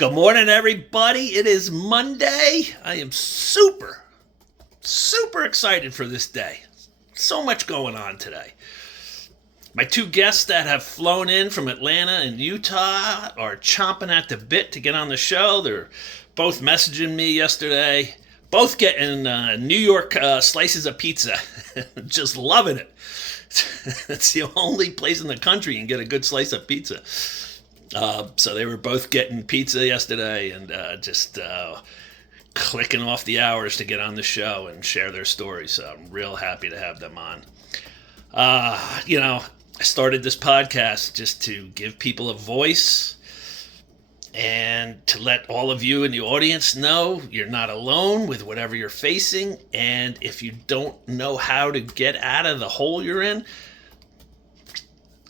Good morning, everybody. It is Monday. I am super excited for this day. So much going on today. My two guests that have flown in from Atlanta and Utah are chomping at the bit to get on the show. They're both messaging me yesterday, both getting New York slices of pizza. Just loving it. It's the only place in the country you can get a good slice of pizza. So they were both getting pizza yesterday and just clicking off the hours to get on the show and share their stories. So I'm real happy to have them on. I started this podcast just to give people a voice and to let all of you in the audience know you're not alone with whatever you're facing. And if you don't know how to get out of the hole you're in,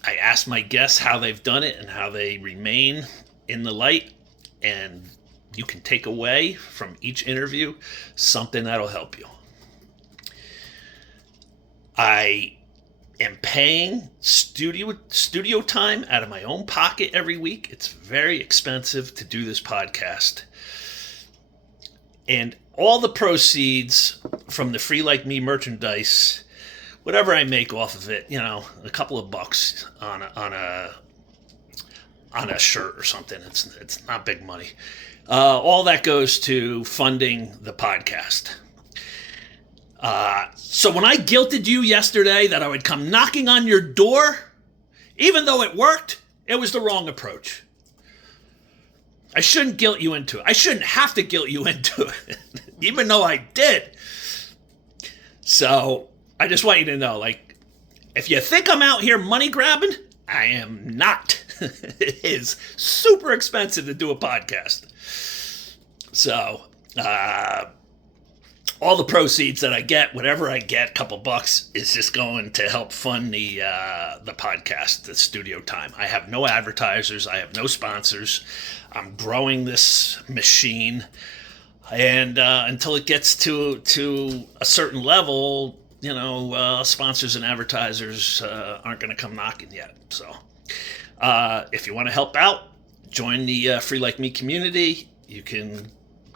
I ask my guests how they've done it and how they remain in the light, and you can take away from each interview something that'll help you. I am paying studio time out of my own pocket every week. It's very expensive to do this podcast. And all the proceeds from the Free Like Me merchandise, whatever I make off of it, a couple of bucks on a shirt or something. It's not big money. All that goes to funding the podcast. So when I guilted you yesterday that I would come knocking on your door, even though it worked, it was the wrong approach. I shouldn't guilt you into it. I shouldn't have to guilt you into it, even though I did. So I just want you to know, if you think I'm out here money grabbing, I am not. It is super expensive to do a podcast. So, all the proceeds that I get, whatever I get, a couple bucks, is just going to help fund the podcast, the studio time. I have no advertisers. I have no sponsors. I'm growing this machine. And until it gets to a certain level, sponsors and advertisers aren't going to come knocking yet. So if you want to help out, join the Free Like Me community. You can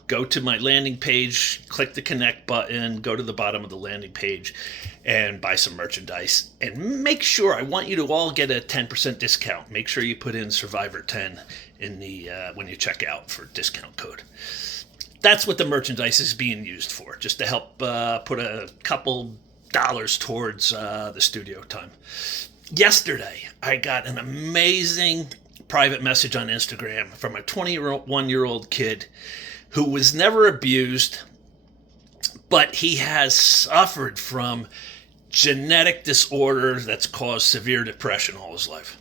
go to my landing page, click the connect button, go to the bottom of the landing page, and buy some merchandise. And make sure, I want you to all get a 10% discount. Make sure you put in Survivor10 in the when you check out for discount code. That's what the merchandise is being used for, just to help put a couple dollars towards the studio time. Yesterday, I got an amazing private message on Instagram from a 21-year-old kid who was never abused, but he has suffered from genetic disorder that's caused severe depression all his life.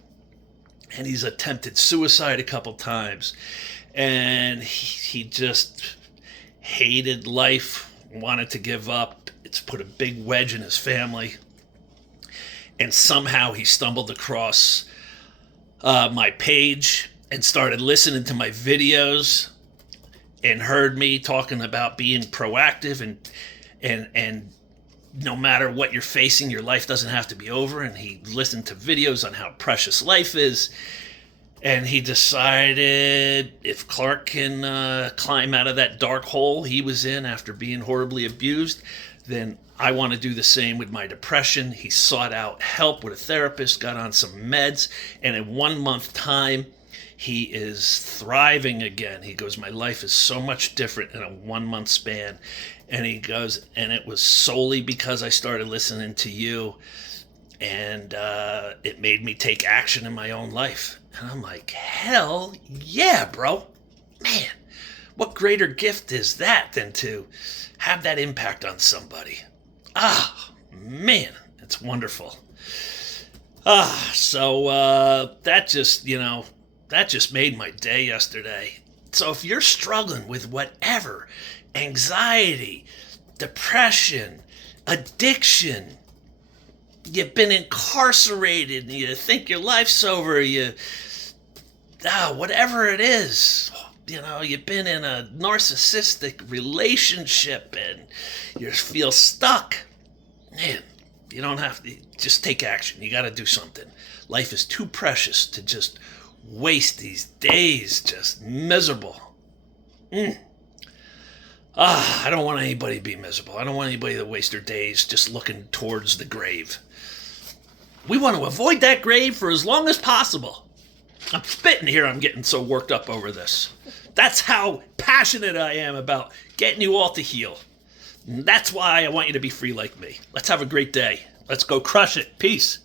And he's attempted suicide a couple times, and he just hated life, wanted to give up. It's put a big wedge in his family. And somehow he stumbled across my page and started listening to my videos and heard me talking about being proactive and no matter what you're facing, your life doesn't have to be over. And he listened to videos on how precious life is. And he decided if Clark can climb out of that dark hole he was in after being horribly abused, then I want to do the same with my depression. He sought out help with a therapist, got on some meds, and in 1 month time, he is thriving again. He goes, my life is so much different in a 1 month span. And he goes, and it was solely because I started listening to you, and it made me take action in my own life. And I'm like, hell yeah, bro. Man, what greater gift is that than to have that impact on somebody? Man, it's wonderful. So that just made my day yesterday. So if you're struggling with whatever, anxiety, depression, addiction, you've been incarcerated, you think your life's over, whatever it is, you've been in a narcissistic relationship and you feel stuck, man, you don't have to, just take action. You got to do something. Life is too precious to just waste these days just miserable. I don't want anybody to be miserable. I don't want anybody to waste their days just looking towards the grave. We want to avoid that grave for as long as possible. I'm spitting here. I'm getting so worked up over this. That's how passionate I am about getting you all to heal. And that's why I want you to be free like me. Let's have a great day. Let's go crush it. Peace.